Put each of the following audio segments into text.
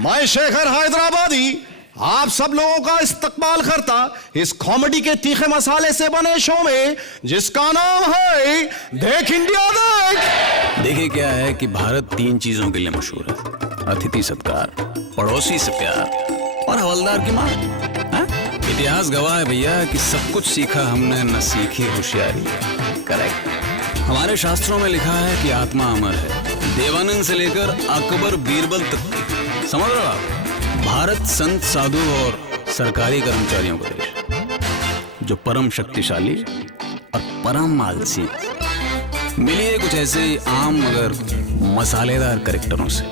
मैं शेखर हैदराबादी आप सब लोगों का इस्तकबाल करता इस कॉमेडी के तीखे मसाले से बने शो में जिसका नाम है देख इंडिया देख। देखिए क्या है कि भारत 3 चीजों के लिए मशहूर है, अतिथि सत्कार, पड़ोसी से प्यार और हवलदार की मां। इतिहास गवाह है भैया कि सब कुछ सीखा हमने, न सीखी होशियारी। करेक्ट। हमारे शास्त्रों में लिखा है कि आत्मा अमर है, देवानंद से लेकर अकबर बीरबल तक। समझ रहे हो आप? भारत संत, साधु और सरकारी कर्मचारियों का देश जो परम शक्तिशाली और परम आलसी। मिलिए कुछ ऐसे ही आम मगर मसालेदार कैरेक्टरों से।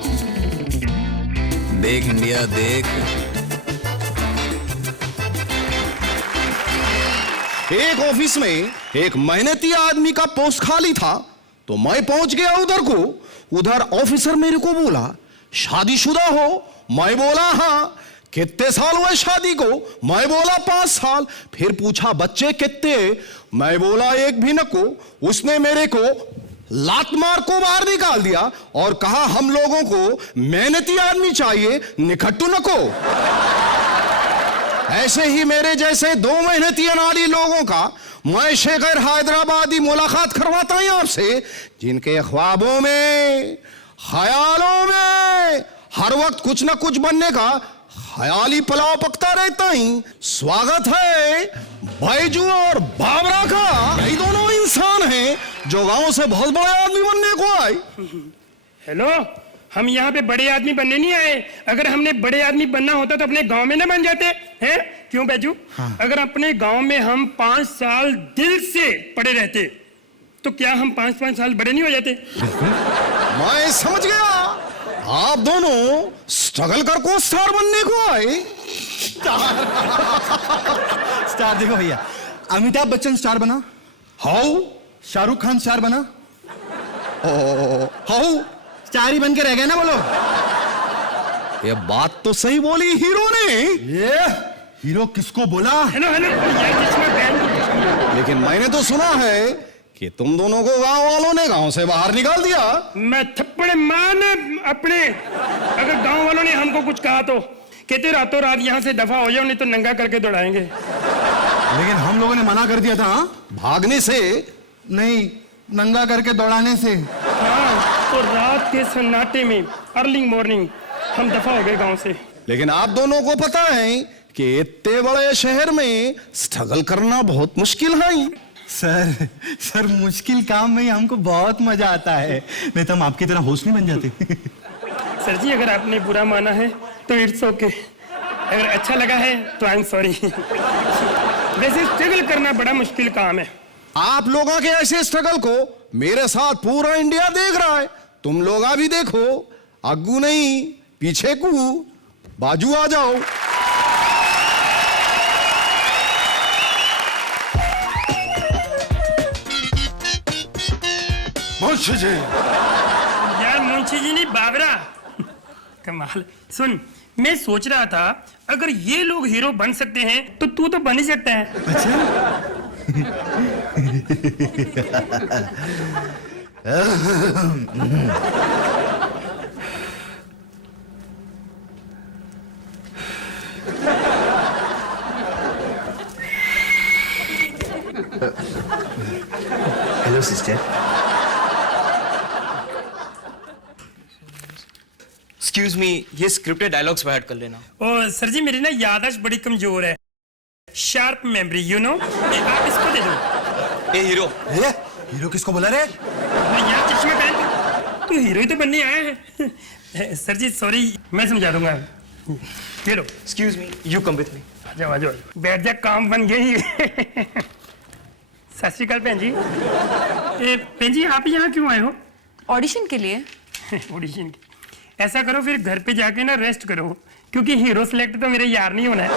देख इंडिया देख। एक ऑफिस में एक मेहनती आदमी का पोस्ट खाली था तो मैं पहुंच गया उधर को। उधर ऑफिसर मेरे को बोला शादीशुदा हो? मैं बोला हाँ। कितने साल हुए शादी को? मैं बोला 5 साल। फिर पूछा बच्चे कितने? मैं बोला एक भी न को। उसने मेरे को लात मार को बाहर निकाल दिया और कहा हम लोगों को मेहनती आदमी चाहिए, निखट्टू न को। ऐसे ही मेरे जैसे 2 मेहनती अनाड़ी लोगों का मैं शेखर हैदराबादी मुलाकात करवाता हूं आपसे, जिनके ख्वाबों में, ख्यालों में हर वक्त कुछ ना कुछ बनने का ख्याली पुलाव पकता रहता ही। स्वागत है बैजू और बाबरा का। ये दोनों इंसान हैं जो गांव से बहुत बड़े आदमी बनने को आए। हेलो, हम यहाँ पे बड़े आदमी बनने नहीं आए। अगर हमने बड़े आदमी बनना होता तो अपने गांव में ना बन जाते हैं? क्यों बैजू? हाँ। अगर अपने गांव में हम 5 साल दिल से पड़े रहते तो क्या हम 5-5 साल बड़े नहीं हो जाते? मैं समझ गया, आप दोनों स्ट्रगल कर को स्टार बनने को आए। स्टार देखो भैया, अमिताभ बच्चन स्टार बना, हाउ शाहरुख खान स्टार बना, हाउ स्टार ही बन के रह गए ना। बोलो, ये बात तो सही बोली हीरो ने। ये हीरो किसको बोला? हेलो हेलो, लेकिन मैंने तो सुना है कि तुम दोनों को गांव वालों ने गांव से बाहर निकाल दिया। मैं थप्पड़ मारने अपने, अगर गांव वालों ने हमको कुछ कहा तो कहते रातों रात यहाँ से दफा हो जाओ, नहीं तो नंगा करके दौड़ाएंगे। लेकिन हम लोगों ने मना कर दिया था। भागने से नहीं, नंगा करके दौड़ाने से। हाँ, तो रात के सन्नाटे में अर्ली मॉर्निंग हम दफा हो गए गांव से। लेकिन आप दोनों को पता है कि इतने बड़े शहर में स्ट्रगल करना बहुत मुश्किल है। सर मुश्किल काम में ही हमको बहुत मजा आता है, नहीं तो हम आपकी तरह होस्ट नहीं बन जाते। सर जी, अगर आपने बुरा माना है तो इट्स ओके, अगर अच्छा लगा है तो आई एम सॉरी। वैसे स्ट्रगल करना बड़ा मुश्किल काम है। आप लोगों के ऐसे स्ट्रगल को मेरे साथ पूरा इंडिया देख रहा है। तुम लोग भी देखो, आगू नहीं पीछे को, बाजू आ जाओ। मुंशी जी। यार मुंशी जी नहीं, बाबरा। कमाल। सुन, मैं सोच रहा था अगर ये लोग हीरो बन सकते हैं तो तू तो बन ही सकता है। Hello sister. एक्सक्यूज मी, ये स्क्रिप्टेड डायलॉग्स बाहर कर लेना। ओ सर जी, मेरी ना याददाश्त बड़ी कमजोर है, शार्प मेमोरी, यू नो। आप इसको दे दो। ए हीरो। हीरो किसको बोला रे? यार चश्मा पहन, तू हीरो ही तो बनने आया है। सर जी सॉरी, मैं समझा दूंगा। ये लो। Excuse me, you come with me. आ जाओ आ जाओ, बैठ जा, काम बन गई। सत श्री अकाल भैन जी। भैन जी, आप यहाँ क्यों आए हो? ऑडिशन के लिए। ऑडिशन की? ऐसा करो फिर घर पे जाके ना रेस्ट करो, क्योंकि हीरो सिलेक्ट तो मेरे यार नहीं होना है।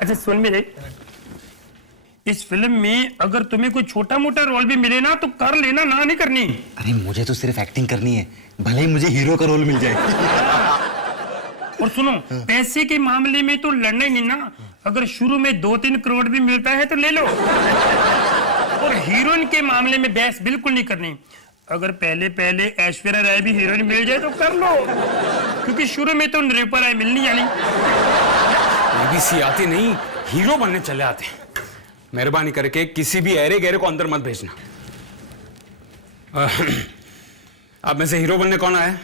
अच्छा सुन मेरे, इस फिल्म में अगर तुम्हें कोई छोटा मोटा रोल भी मिले ना तो कर लेना, ना नहीं करनी। अरे मुझे तो सिर्फ एक्टिंग करनी है, भले ही मुझे हीरो का रोल मिल जाए। और सुनो, पैसे के मामले में तो लड़ना ही नहीं ना। अगर शुरू में 2-3 करोड़ भी मिलता है तो ले लो। और हीरोइन के मामले में बहस बिल्कुल नहीं करनी। अगर पहले पहले ऐश्वर्या राय भी हीरोइन मिल जाए तो कर लो, क्योंकि शुरू में तो निरूपा राय मिलनी जानी। एबीसी आते नहीं, हीरो बनने चले आते हैं। मेहरबानी करके किसी भी ऐरे गहरे को अंदर मत भेजना। आप में से हीरो बनने कौन आया?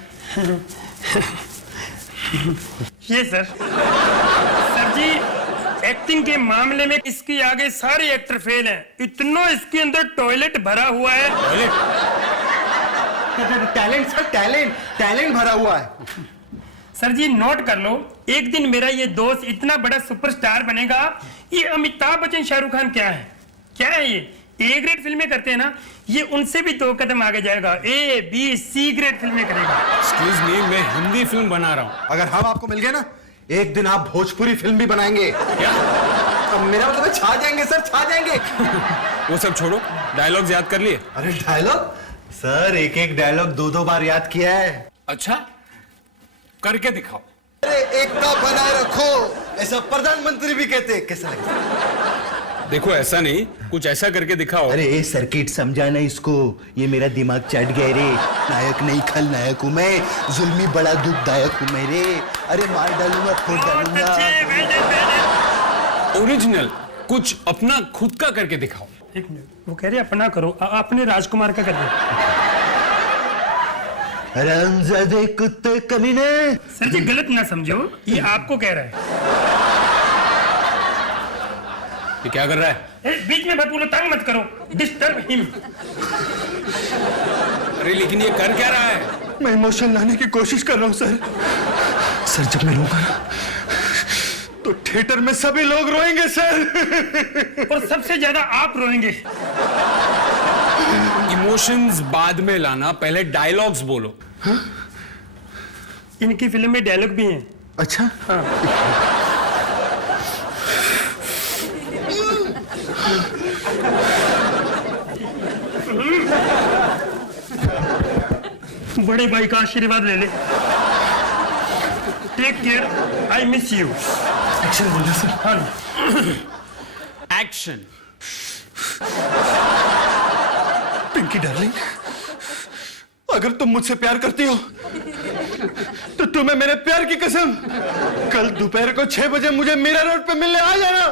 ये सर जी, एक्टिंग के मामले में इसके आगे सारे एक्टर फेल हैं। इतना इसके अंदर टॉयलेट भरा हुआ है। टैलेंट सर, टैलेंट भरा हुआ है। सर जी नोट कर लो, एक दिन मेरा ये दोस्त इतना बड़ा सुपरस्टार बनेगा। ये अमिताभ बच्चन, शाहरुख खान क्या है ये ए ग्रेड फिल्में करते हैं ना, ये उनसे भी 2 कदम आगे जाएगा। ए बी सी ग्रेड फिल्में करेगा। एक्सक्यूज मी, मैं हिंदी फिल्म बना रहा हूँ। अगर हम आपको मिल गए ना, एक दिन आप भोजपुरी फिल्म भी बनाएंगे। क्या? अब मेरा मतलब है छा जाएंगे सर, छा जाएंगे। वो सब छोड़ो, डायलॉग्स याद कर लिए? अरे डायलॉग सर, एक डायलॉग 2 बार याद किया है। अच्छा, करके दिखाओ। अरे एकता बनाए रखो, ऐसा प्रधानमंत्री भी कहते हैं। कैसा लगता है? देखो ऐसा नहीं, कुछ ऐसा करके दिखाओ। अरे ए सर्किट समझाना इसको, ये मेरा दिमाग चट गया रे। नायक नहीं खलनायक हूँ मैं, जुल्मी बड़ा दुखदायक हूँ मैं रे। अरे मार डालूंगा, फोड़ डालूंगा। ओरिजिनल कुछ अपना खुद का करके दिखाओ। एक मिनट, वो कह रहे अपना करो, आपने राजकुमार का कर दिया। हरामजादे कुत्ते कमीने। सर जी गलत ना समझो, ये आपको कह रहा है। ये क्या कर रहा है? बीच में मत बोलो, तंग मत करो, डिस्टर्ब हिम। अरे लेकिन ये कर क्या रहा है? मैं इमोशन लाने की कोशिश कर रहा हूँ सर। सर जब मैं रोऊंगा ना, तो थिएटर में सभी लोग रोएंगे सर। और सबसे ज्यादा आप रोएंगे। इमोशंस बाद में लाना, पहले डायलॉग्स बोलो। इनकी फिल्म में डायलॉग भी हैं। अच्छा हाँ। बड़े भाई का आशीर्वाद ले ले। Take care, I miss you. Action बोलना सर। हाँ। एक्शन। पिंकी डार्लिंग, अगर तुम मुझसे प्यार करती हो तो तुम्हें मेरे प्यार की कसम, कल दोपहर को 6 बजे मुझे मीरा रोड पे मिलने आ जाना।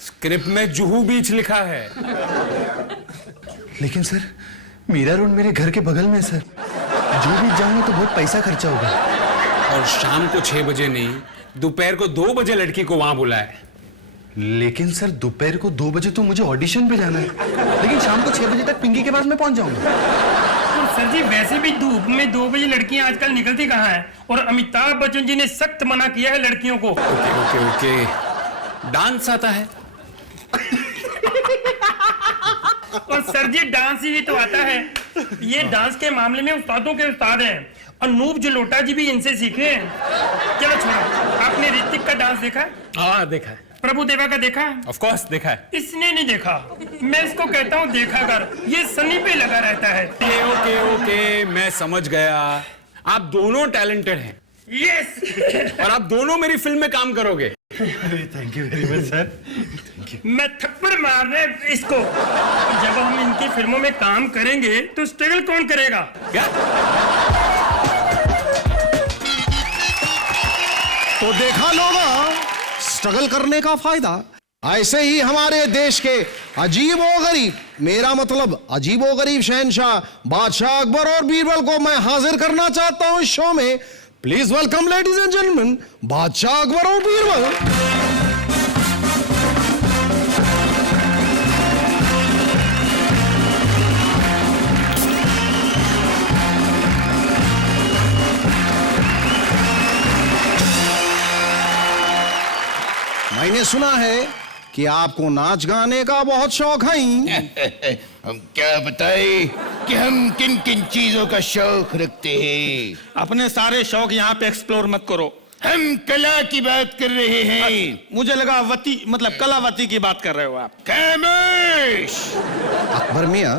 स्क्रिप्ट में जुहू बीच लिखा है। लेकिन सर, मीरा रोड मेरे घर के बगल में है सर। जो भी जाऊंगा तो बहुत पैसा खर्चा होगा। और शाम को 6 बजे नहीं, दोपहर को 2 बजे लड़की को वहां बुलाए। लेकिन सर दोपहर को 2 बजे तो मुझे ऑडिशन पे जाना है, लेकिन शाम को 6 बजे तक पिंकी के पास मैं पहुंच जाऊंगा। तो सर जी वैसे भी धूप में 2 बजे लड़कियां आजकल निकलती कहाँ हैं? और अमिताभ बच्चन जी ने सख्त मना किया है लड़कियों को। ओके। डांस आता है? और सर जी डांस ही तो आता है। ये डांस के मामले में उस्तादों के उस्ताद हैं। अनूप जलोटा जी भी इनसे सीखे हैं। चलो छोड़ो, आपने ऋतिक का डांस देखा है? हाँ देखा है। प्रभु देवा का देखा है? ऑफ कोर्स देखा है। इसने नहीं देखा। मैं इसको कहता हूँ देखा कर, ये सनी पे लगा रहता है। ओके, मैं समझ गया। आप दोनों टैलेंटेड हैं। यस। और आप दोनों मेरी फिल्म में काम करोगे। Thank you very much sir. मैं थप्पड़ मारने इसको। जब हम इनकी फिल्मों में काम करेंगे तो स्ट्रगल कौन करेगा? क्या? तो देखा लोगा स्ट्रगल करने का फायदा। ऐसे ही हमारे देश के अजीबो गरीब, मेरा मतलब अजीबो गरीब शहंशाह बादशाह अकबर और बीरबल को मैं हाजिर करना चाहता हूं इस शो में। Please welcome ladies and gentleman, बादशाह अकबर और बीरबल। मैंने सुना है कि आपको नाच गाने का बहुत शौक है। हम क्या बताएं कि हम किन किन चीजों का शौक रखते हैं। अपने सारे शौक यहाँ पे एक्सप्लोर मत करो। हम कला की बात कर रहे हैं। मुझे लगा वती मतलब कलावती की बात कर रहे हो आप। खामोश। अकबर मियां,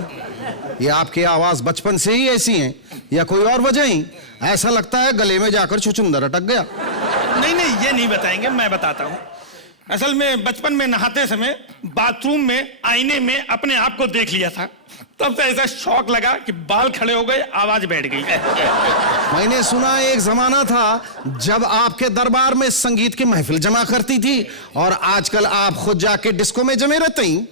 ये आपकी आवाज बचपन से ही ऐसी है या कोई और वजह ही? ऐसा लगता है गले में जाकर छुचुंदर अटक गया। नहीं ये नहीं बताएंगे, मैं बताता हूँ। असल में बचपन में नहाते समय बाथरूम में आईने में अपने आप को देख लिया था, तब से ऐसा शौक लगा कि बाल खड़े हो गए, आवाज बैठ गई। मैंने सुना एक जमाना था जब आपके दरबार में संगीत की महफिल जमा करती थी, और आजकल आप खुद जाके डिस्को में जमे रहते हैं।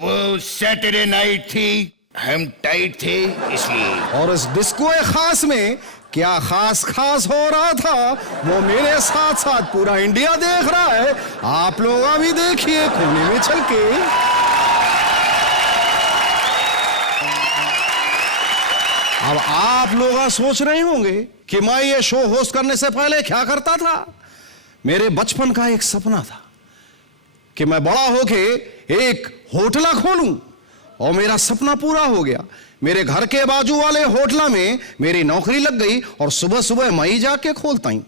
वो सैटरडे नाइट थी, हम टाइट थे इसलिए। और इस डिस्को खास में क्या खास हो रहा था, वो मेरे साथ साथ पूरा इंडिया देख रहा है। आप लोग अभी देखिए कोने में चल के। अब आप लोग सोच रहे होंगे कि मैं ये शो होस्ट करने से पहले क्या करता था। मेरे बचपन का एक सपना था कि मैं बड़ा होके एक होटल खोलूं, और मेरा सपना पूरा हो गया। मेरे घर के बाजू वाले होटल में मेरी नौकरी लग गई, और सुबह सुबह मैं ही जाके खोलता हूं।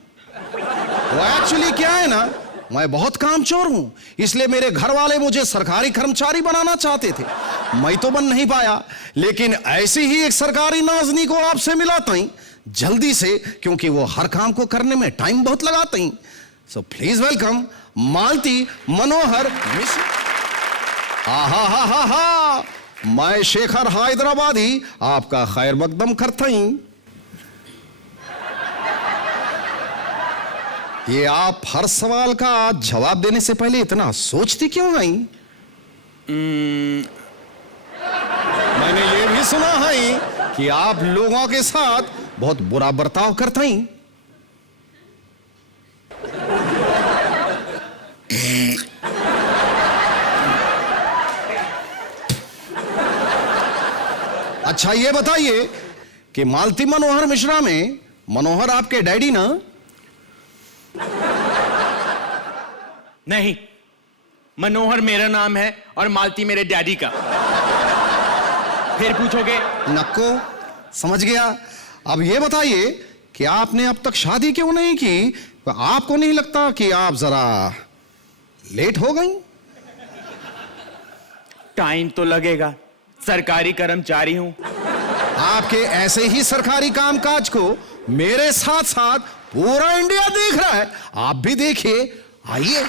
वो एक्चुअली क्या है ना, मैं बहुत कामचोर हूं, इसलिए मेरे घर वाले मुझे सरकारी कर्मचारी बनाना चाहते थे। मैं तो बन नहीं पाया, लेकिन ऐसी ही एक सरकारी नाजनी को आपसे मिलाता हूं जल्दी से, क्योंकि वो हर काम को करने में टाइम बहुत लगाते हैं। सो प्लीज वेलकम मालती मनोहर मिश्रा। हा, मैं शेखर हैदराबादी आपका खैर मकदम करता हूं। ये आप हर सवाल का जवाब देने से पहले इतना सोचती क्यों नहीं? मैंने ये भी सुना है कि आप लोगों के साथ बहुत बुरा बर्ताव करते हैं। अच्छा ये बताइए कि मालती मनोहर मिश्रा में मनोहर आपके डैडी ना? नहीं, मनोहर मेरा नाम है और मालती मेरे डैडी का। फिर पूछोगे? नक्को, समझ गया। अब ये बताइए कि आपने अब तक शादी क्यों नहीं की? आपको नहीं लगता कि आप जरा लेट हो गई? टाइम तो लगेगा, सरकारी कर्मचारी हूं। आपके ऐसे ही सरकारी कामकाज को मेरे साथ साथ पूरा इंडिया देख रहा है। आप भी देखिए, आइए।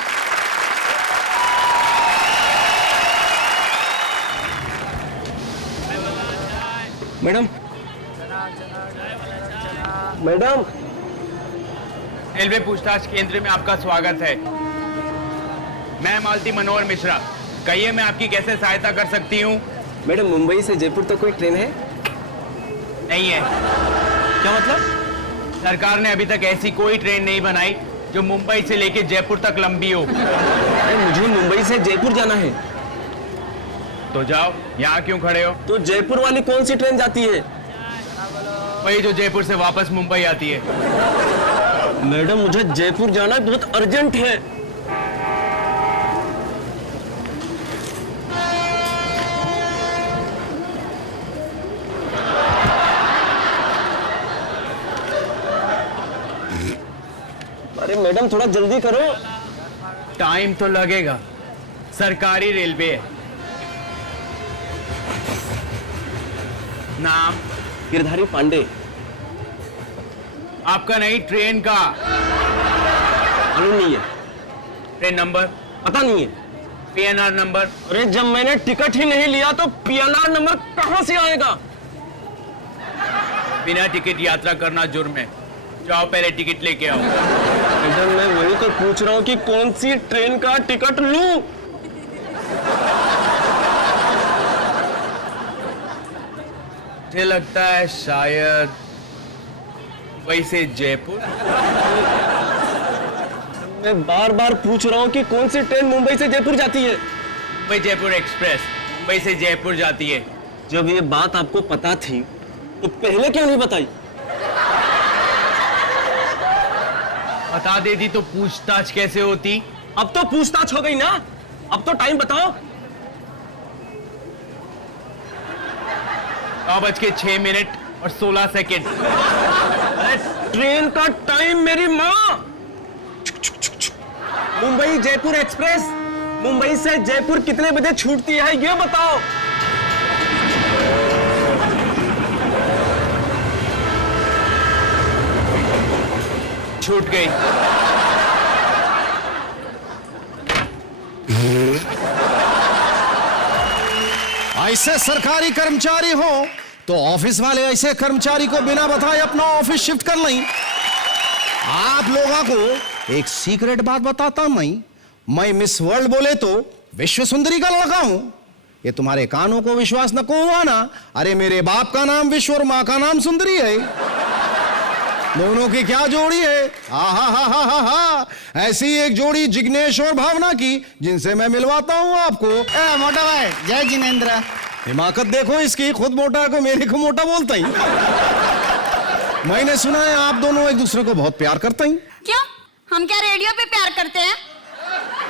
मैडम, रेलवे पूछताछ केंद्र में आपका स्वागत है। मैं मालती मनोहर मिश्रा, कहिए मैं आपकी कैसे सहायता कर सकती हूँ? मैडम, मुंबई से जयपुर तक कोई ट्रेन है? नहीं है। क्या मतलब? सरकार ने अभी तक ऐसी कोई ट्रेन नहीं बनाई जो मुंबई से लेके जयपुर तक लंबी हो। अरे मुझे मुंबई से जयपुर जाना है। तो जाओ, यहाँ क्यों खड़े हो? तो जयपुर वाली कौन सी ट्रेन जाती है? वही जो जयपुर से वापस मुंबई आती है। मैडम, मुझे जयपुर जाना बहुत अर्जेंट है। अरे मैडम, थोड़ा जल्दी करो। टाइम तो लगेगा, सरकारी रेलवे है। नाम? गिरधारी पांडे। आपका नहीं, ट्रेन का। मालूम नहीं है। Train number? पता नहीं है। PNR number? अरे जब मैंने टिकट ही नहीं लिया तो पीएनआर नंबर कहां से आएगा? बिना टिकट यात्रा करना जुर्म है। जाओ पहले टिकट लेके आओ। मैडम, मैं वही तो पूछ रहा हूँ कि कौन सी ट्रेन का टिकट लूं? मुझे लगता है शायद मुंबई से जयपुर। मैं बार बार पूछ रहा हूँ कि कौन सी ट्रेन मुंबई से जयपुर जाती है? मुंबई जयपुर एक्सप्रेस मुंबई से जयपुर जाती है। जब ये बात आपको पता थी तो पहले क्यों नहीं बताई? बता देती तो पूछताछ कैसे होती? अब तो पूछताछ हो गई ना। अब तो टाइम बताओ। 9:06 और 16 सेकेंड। अरे ट्रेन का टाइम मेरी माँ। मुंबई जयपुर एक्सप्रेस मुंबई से जयपुर कितने बजे छूटती है ये बताओ। छूट गई। ऐसे सरकारी कर्मचारी हो तो ऑफिस वाले ऐसे कर्मचारी को बिना बताए अपना ऑफिस शिफ्ट कर लें। आप लोगों को एक सीक्रेट बात बताता हूं, मैं मिस वर्ल्ड बोले तो विश्व सुंदरी का लड़का हूं। ये तुम्हारे कानों को विश्वास न को हुआ ना? अरे मेरे बाप का नाम विश्व और मां का नाम सुंदरी है। दोनों की क्या जोड़ी है, हा हा हा हा हा हा। ऐसी एक जोड़ी जिग्नेश और भावना की, जिनसे मैं मिलवाता हूं आपको। मोटा भाई जय जिनेन्द्र। हिमाकत देखो इसकी, खुद मोटा को मेरे को मोटा बोलता ही। मैंने सुना है आप दोनों एक दूसरे को बहुत प्यार करते हैं। क्यों, हम क्या रेडियो पे प्यार करते हैं?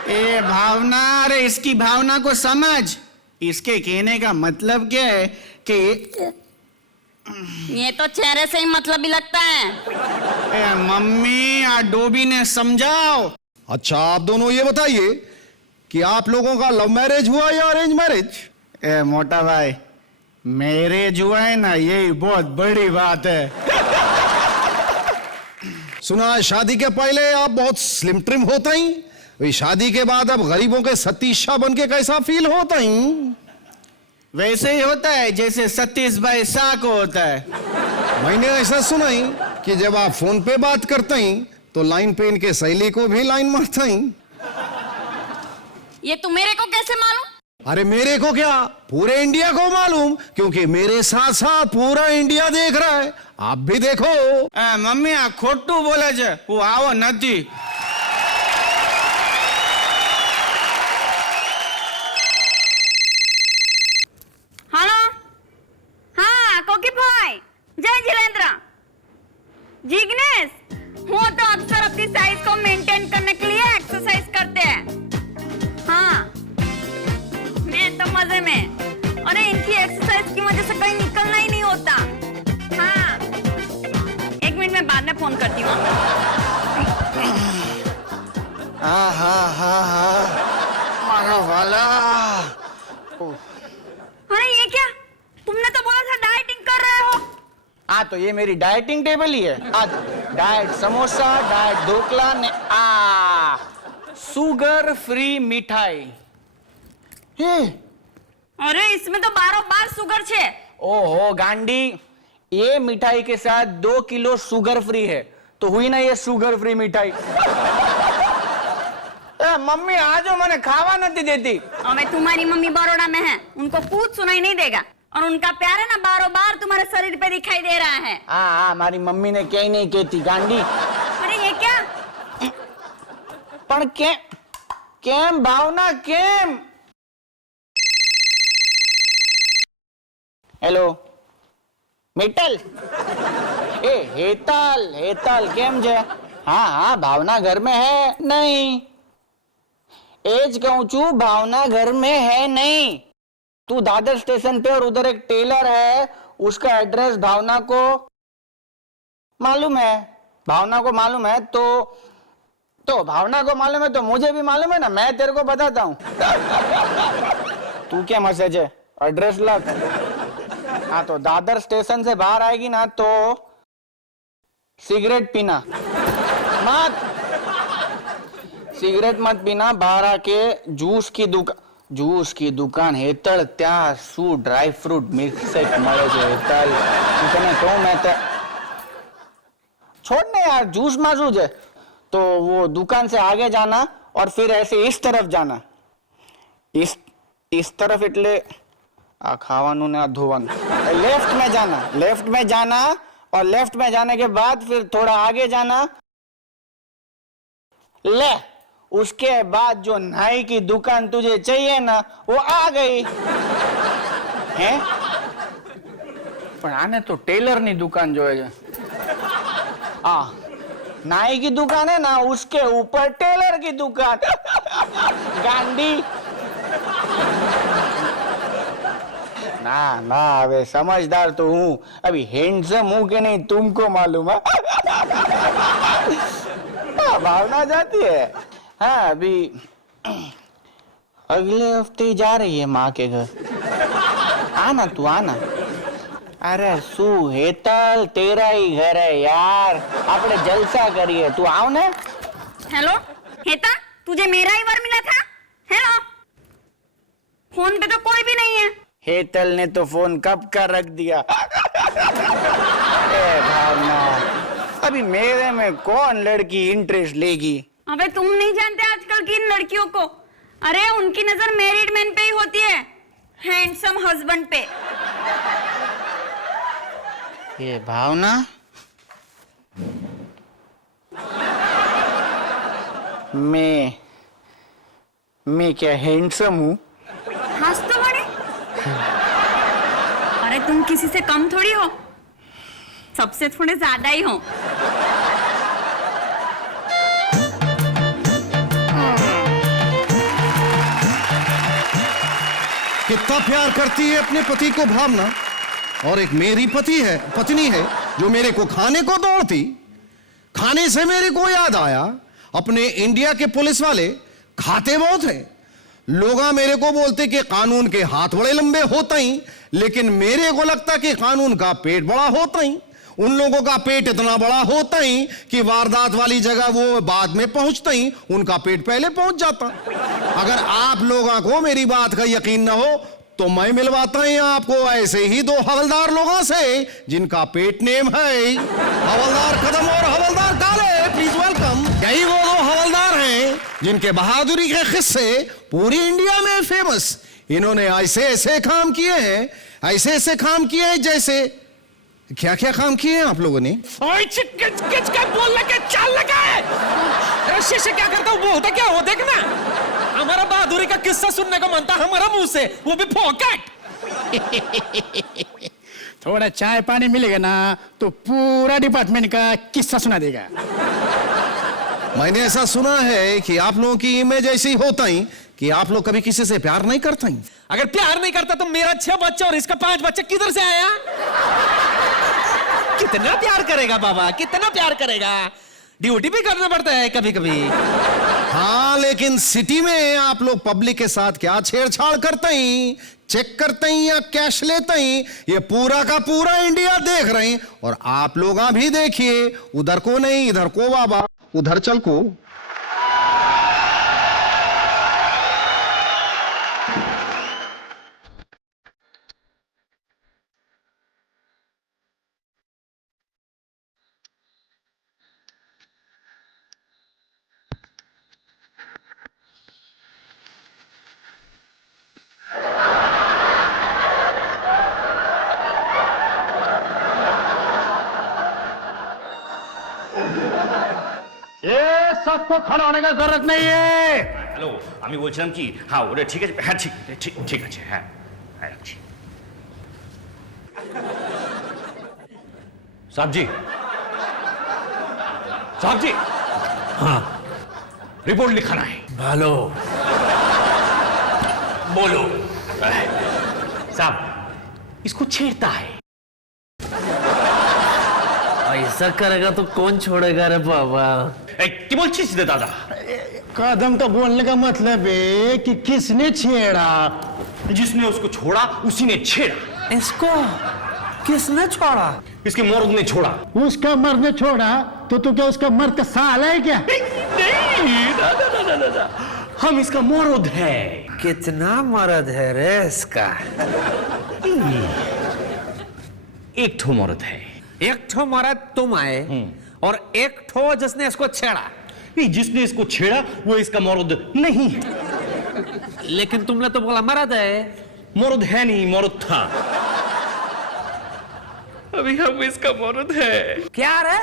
ए भावना, अरे इसकी भावना को समझ। इसके कहने का मतलब क्या है कि ये तो चेहरे से ही मतलब ही लगता है। ए मम्मी आ डोबी ने समझाओ। अच्छा आप दोनों ये बताइए कि आप लोगों का लव मैरिज हुआ या अरेंज मैरिज? ए मोटा भाई, मैरिज हुआ है ना, यही बहुत बड़ी बात है। सुना है शादी के पहले आप बहुत स्लिम ट्रिम होते हैं, शादी के बाद अब गरीबों के सतीश शाह बन के कैसा फील होता है? वैसे ही होता है जैसे सतीश भाई शाह को होता है। मैंने ऐसा सुना है कि जब आप फोन पे बात करते हैं तो लाइन पे इनके सहेली को भी लाइन मारते हैं। ये तू मेरे को कैसे मालूम? अरे मेरे को क्या, पूरे इंडिया को मालूम, क्योंकि मेरे साथ साथ पूरा इंडिया देख रहा है। आप भी देखो। मम्मी आ खोटू बोले छे, वो आवो नहीं। हेलो, हाँ कोकी भाई, जय जिलेंद्र। जिग्नेश, वो तो अक्सर अपनी साइज को मेंटेन करने के लिए एक्सरसाइज करते हैं। हाँ, मैं तो मजे में। अरे इनकी एक्सरसाइज की वजह से कहीं निकलना ही नहीं होता। हाँ, एक मिनट में बाद में फोन करती हूँ। मारा वाला। अरे ये क्या, तुमने तो बोला था डाइटिंग कर रहे हो। हाँ तो ये मेरी डाइटिंग टेबल ही है। आज डाइट समोसा, डाइट ढोकला ने शुगर फ्री मिठाई। अरे इसमें तो 12 बार शुगर छे। ओहो गांडी, ये मिठाई के साथ 2 किलो शुगर फ्री है, तो हुई ना ये शुगर फ्री मिठाई। मम्मी आजो मने खावा नहीं देती। अबे तुम्हारी मम्मी बड़ौदा में है, उनको कुछ सुनाई नहीं देगा, और उनका प्यार है ना बारों बार तुम्हारे शरीर पे दिखाई दे रहा है। हाँ हमारी मम्मी ने क्या नहीं कहती गांडी। अरे ये क्या? पर केम भावना केम? हेलो मित्तल, ए हेतल केम जे? हाँ भावना घर में है नहीं? एज कहूं छू, भावना घर में है नहीं। तू दादर स्टेशन पे, और उधर एक टेलर है, उसका एड्रेस भावना को मालूम है। भावना को मालूम है तो भावना को मालूम है तो मुझे भी मालूम है ना, मैं तेरे को बताता हूं। तू क्या मैसेज है, एड्रेस लग। हाँ तो दादर स्टेशन से बाहर आएगी ना तो सिगरेट पीना मत, सिगरेट मत पीना। बाहर आके जूस की दुकान हेतल, त्या शू ड्राई फ्रूट मिल्कशेक મળે છે हेतल। तने कहूं मैं तो छोड़ ने यार, जूस में शू है। तो वो दुकान से आगे जाना और फिर ऐसे इस तरफ जाना, इस तरफ એટલે आ खावानू ने आ धोवानू। लेफ्ट में जाना और लेफ्ट में जाने के बाद फिर थोड़ा आगे जाना, ले उसके बाद जो नाई की दुकान तुझे चाहिए ना वो आ गई है। पर आने तो टेलर नी दुकान जो है, नाई की दुकान है ना, उसके ऊपर टेलर की दुकान। गांडी ना अबे समझदार तो हूँ, अभी हैंडसम हूँ कि नहीं तुमको मालूम है। भावना जाती है। हाँ अभी अगले हफ्ते जा रही है माँ के घर। आना तू आना। अरे सू हेतल, तेरा ही घर है यार, आपने जलसा करिए, तू आओ ना। हेलो हेता, तुझे मेरा ही वर मिला था? हेलो, फोन पे तो कोई भी नहीं है। हेतल ने तो फोन कब का रख दिया। ए भावना, अभी मेरे में कौन लड़की इंटरेस्ट लेगी? अबे तुम नहीं जानते आजकल की इन लड़कियों को। अरे उनकी नजर मैरिड मैन पे ही होती है, हैंडसम हस्बैंड पे। ये भावना, मैं क्या हैंडसम हूँ? हंस तो बड़े। अरे तुम किसी से कम थोड़ी हो, सबसे थोड़े ज्यादा ही हो। कितना प्यार करती है अपने पति को भावना। और एक मेरी पत्नी है जो मेरे को खाने को दौड़ती। खाने से मेरे को याद आया, अपने इंडिया के पुलिस वाले खाते बहुत हैं। लोग मेरे को बोलते कि कानून के हाथ बड़े लंबे होते ही, लेकिन मेरे को लगता कि कानून का पेट बड़ा होता ही। उन लोगों का पेट इतना बड़ा होता ही कि वारदात वाली जगह वो बाद में पहुंचते ही, उनका पेट पहले पहुंच जाता। अगर आप लोगों को मेरी बात का यकीन ना हो तो मैं मिलवाता हूं आपको ऐसे ही दो हवलदार लोगों से जिनका पेट नेम है हवलदार कदम और हवलदार काले। Please welcome. यही वो दो हवलदार हैं जिनके बहादुरी के किस्से पूरी इंडिया में फेमस। इन्होंने ऐसे ऐसे काम किए हैं, जैसे क्या क्या काम किए हैं आप लोगों ने? बोलने के चाल लगा है। रस्सी से क्या करता हूँ, बोलता क्या हो, देखना। हमारा बहादुरी का किस्सा सुनने को मनता हमारा मुंह से, वो भी फोकट। थोड़ा चाय पानी मिलेगा ना तो पूरा डिपार्टमेंट का किस्सा सुना देगा। मैंने ऐसा सुना है कि आप लोगों की इमेज ऐसी होता ही कि आप लोग कभी किसी से प्यार नहीं करते हैं। अगर प्यार नहीं करता तो मेरा 6 बच्चे और इसका 5 बच्चे किधर से आया? कितना प्यार करेगा बाबा, कितना प्यार करेगा। ड्यूटी भी करना पड़ता है कभी कभी। हाँ, लेकिन सिटी में आप लोग पब्लिक के साथ क्या छेड़छाड़ करते हैं, चेक करते हैं या कैश लेते हैं, ये पूरा का पूरा इंडिया देख रहे हैं। और आप लोग भी देखिए, उधर को नहीं इधर को बाबा, उधर चल को। सबको खड़ा होने का जरूरत नहीं है। হ্যালো, আমি বলছিলাম কি, হ্যাঁ ওটা ঠিক আছে, হ্যাঁ ঠিক আছে, হ্যাঁ রাখছি। साहब जी, हाँ, रिपोर्ट लिखाना है। भालो, बोलो। साहब, इसको छेड़ता है। ऐसा करेगा तो कौन छोड़ेगा रे बाबा। কি বলছিস রে দাদা? कदम तो बोलने का मतलब है कि किसने छेड़ा? जिसने उसको छोड़ा उसी ने छेड़ा। इसको किसने छोड़ा? इसके मर्द ने छोड़ा। उसका मर्द ने छोड़ा तो तू क्या उसका मर्द का साला है क्या? नहीं, हम इसका मर्द है। कितना मर्द है रे इसका? एक ठो मर्द है। एक ठो मर्द तुम आए और एक ठो जिसने इसको छेड़ा। जिसने इसको छेड़ा वो इसका मर्द नहीं है। लेकिन तुमने तो बोला मर्द है। मर्द है नहीं, मर्द था। अभी हम इसका मर्द है। क्या रे?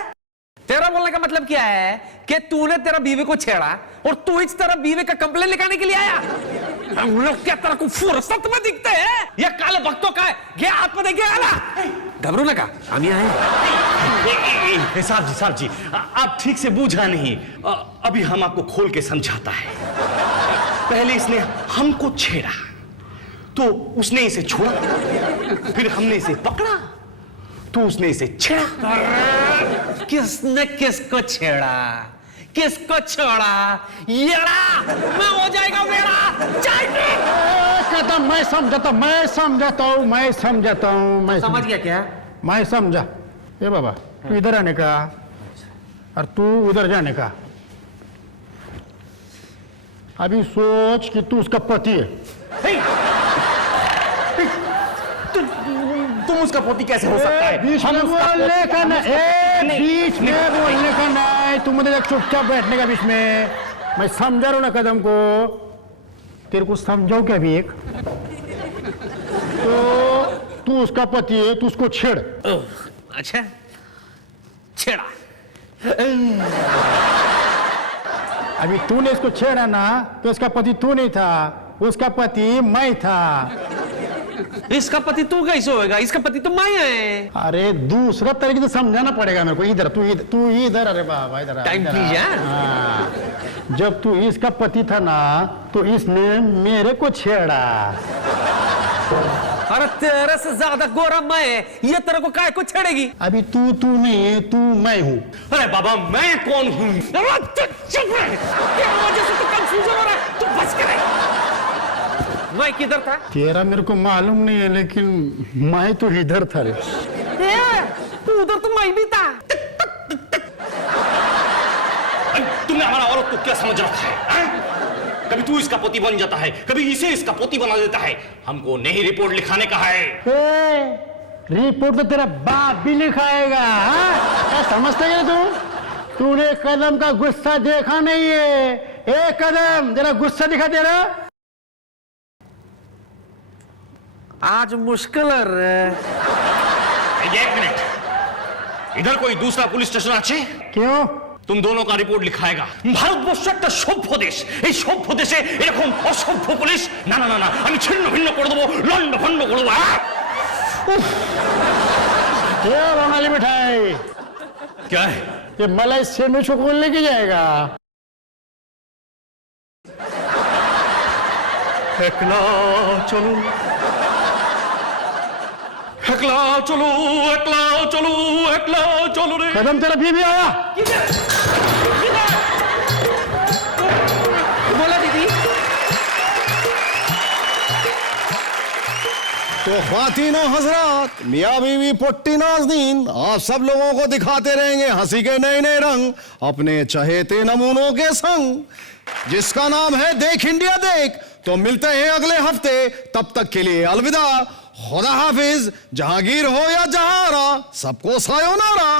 तेरा बोलने का मतलब क्या है कि तूने तेरा बीवी को छेड़ा और तू इस तरह बीवी का कंप्लेन लिखाने के लिए आया? हम लोग क्या तरह को फुर्सत में दिखते हैं? ये काले भक्तों का है, ये आपको देखिए आला। घबरू लगा, हम यहाँ हैं। साहब जी, आप ठीक से बूझा नहीं। अभी हम आपको खोल के समझाता है। पहले इसने हमको छेड़ा, तो उसने इसे छोड़ा, फिर हमने इसे पकड़ा, तो उसने इसे छेड़ा। किसने किसको छेड़ा, किसको छोड़ा? येड़ा मैं हो जाएगा मेरा। कदम मैं समझाता हूँ। समझ गया क्या? मैं समझा। ये बाबा, तू इधर आने का और तू उधर जाने का। अभी सोच कि तू उसका पति है। हम उसका पति कैसे हो सकता है? बीच में बोलने का नहीं, बीच में बोलने का नहीं, तुम मुझे चुपचाप बैठने का बीच में। मैं समझा रहा हूं ना कदम को, तेरे को समझाओ क्या भी एक, तो तू उसका पति है, तू उसको छेड़। अच्छा, छेड़ा। अभी तूने इसको छेड़ा ना, तो इसका पति तू नहीं था, उसका पति मैं था। इसका पति तू कैसे होएगा? इसका पति तो मैं है। अरे दूसरा तरीके से समझाना पड़ेगा मेरे को। इधर तू इधर, अरे बाबा इधर टाइम इधर प्लीज। हाँ, जब तू इसका पति था ना, तो इसने मेरे को छेड़ा। अरे तेरे से ज्यादा गोरा मैं है, ये तेरे को काय को छेड़ेगी? अभी तू नहीं है, तू मैं हूँ। अरे बाबा, मैं कौन हूँ? चुप रहे, तेरी वजह से तो कंफ्यूजन हो रहा है, तू बच के रह। मैं किधर था? तेरा मेरे को मालूम नहीं है, लेकिन मैं तो इधर था रे। तू उधर तो मैं भी था। तुमने हमारा औरत को क्या समझ रखा है? कभी तू इसका पति बन जाता है, कभी इसे इसका पति बना देता है। हमको नहीं रिपोर्ट लिखाने का है। रिपोर्ट तो तेरा बाप भी लिखाएगा। क्या समझते है तूने कदम का गुस्सा देखा नहीं है? एक कदम जरा गुस्सा दिखा दे रहा। आज मुश्किल है रे। एक मिनट, इधर कोई दूसरा पुलिस स्टेशन আছে? क्यों? तुम दोनों का रिपोर्ट लिखाएगा। ভারতবর্ষ একটা সভ্য দেশ, এই সভ্য দেশে এরকম অসভ্য পুলিশ? না না না না, আমি ছিন্ন ভিন্ন করে দেবো, লন্ড ভন্ড করে দেবো। ये बंगाली मिठाई क्या है? ये मलाई सैंडविच को कौन लेके जाएगा? একলা চলো, একলা চলো, একলা চলো, একলা চলো রে। कदम तेरा बीवी आया। बोला दीदी। तो ख्वातीनो हजरात, मियाँ बीवी पुट्टी नाज़नीन, आप सब लोगों को दिखाते रहेंगे हंसी के नए नए रंग अपने चहेते नमूनों के संग, जिसका नाम है देख इंडिया देख। तो मिलते हैं अगले हफ्ते, तब तक के लिए अलविदा, खुदा हाफिज। जहांगीर हो या जहारा, सबको सायोनारा।